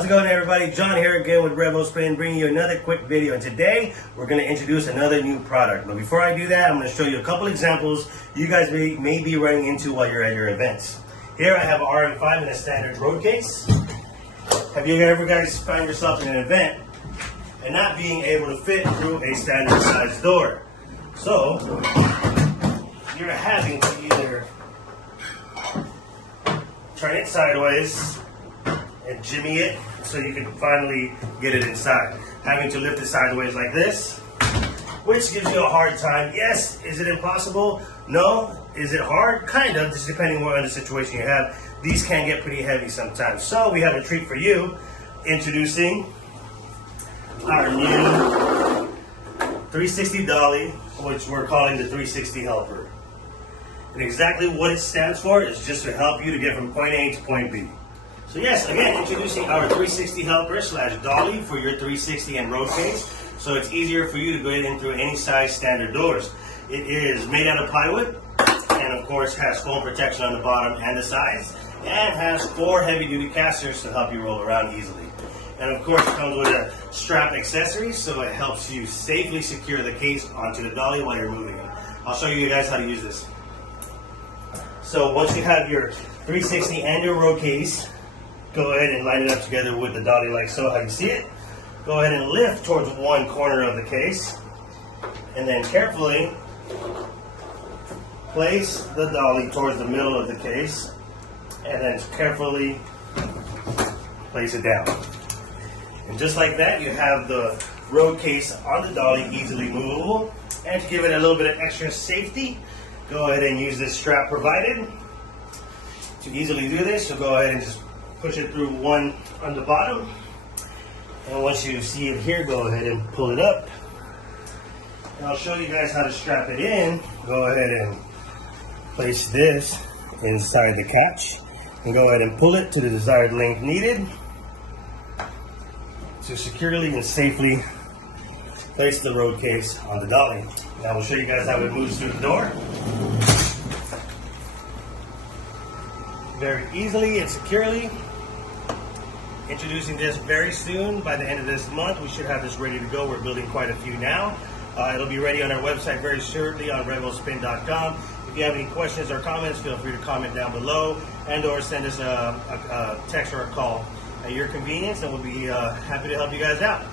How's it going, everybody? John here again with RevoSpin, bringing you another quick video. And today we're going to introduce another new product. But before I do that, I'm going to show you a couple examples you guys may be running into while you're at your events. Here I have RM5 in a standard road case. Have you ever guys found yourself in an event and not being able to fit through a standard size door? So you're having to either turn it sideways and jimmy it so you can finally get it inside. Having to lift it sideways like this, which gives you a hard time. Yes, is it impossible? No. Is it hard? Kind of, just depending on the situation you have. These can get pretty heavy sometimes. So we have a treat for you, introducing our new 360 dolly, which we're calling the 360 helper. And exactly what it stands for is just to help you to get from point A to point B. So yes, again, introducing our 360 helper / dolly for your 360 and road case, so it's easier for you to go in through any size standard doors. It is made out of plywood, and of course has foam protection on the bottom and the sides, and has 4 heavy-duty casters to help you roll around easily. And of course it comes with a strap accessory, so it helps you safely secure the case onto the dolly while you're moving it. I'll show you guys how to use this. So once you have your 360 and your road case, go ahead and line it up together with the dolly like so, how you see it. Go ahead and lift towards one corner of the case, and then carefully place the dolly towards the middle of the case, and then carefully place it down. And just like that, you have the road case on the dolly easily movable. And to give it a little bit of extra safety, go ahead and use this strap provided. To easily do this, you'll go ahead and just push it through one on the bottom. And once you see it here, go ahead and pull it up. And I'll show you guys how to strap it in. Go ahead and place this inside the catch. And go ahead and pull it to the desired length needed to securely and safely place the road case on the dolly. Now we'll show you guys how it moves through the door. Very easily and securely. Introducing this very soon. By the end of this month, we should have this ready to go. We're building quite a few now. It'll be ready on our website very shortly on RevoSpin.com. If you have any questions or comments, feel free to comment down below and or send us a text or a call at your convenience, and we'll be happy to help you guys out.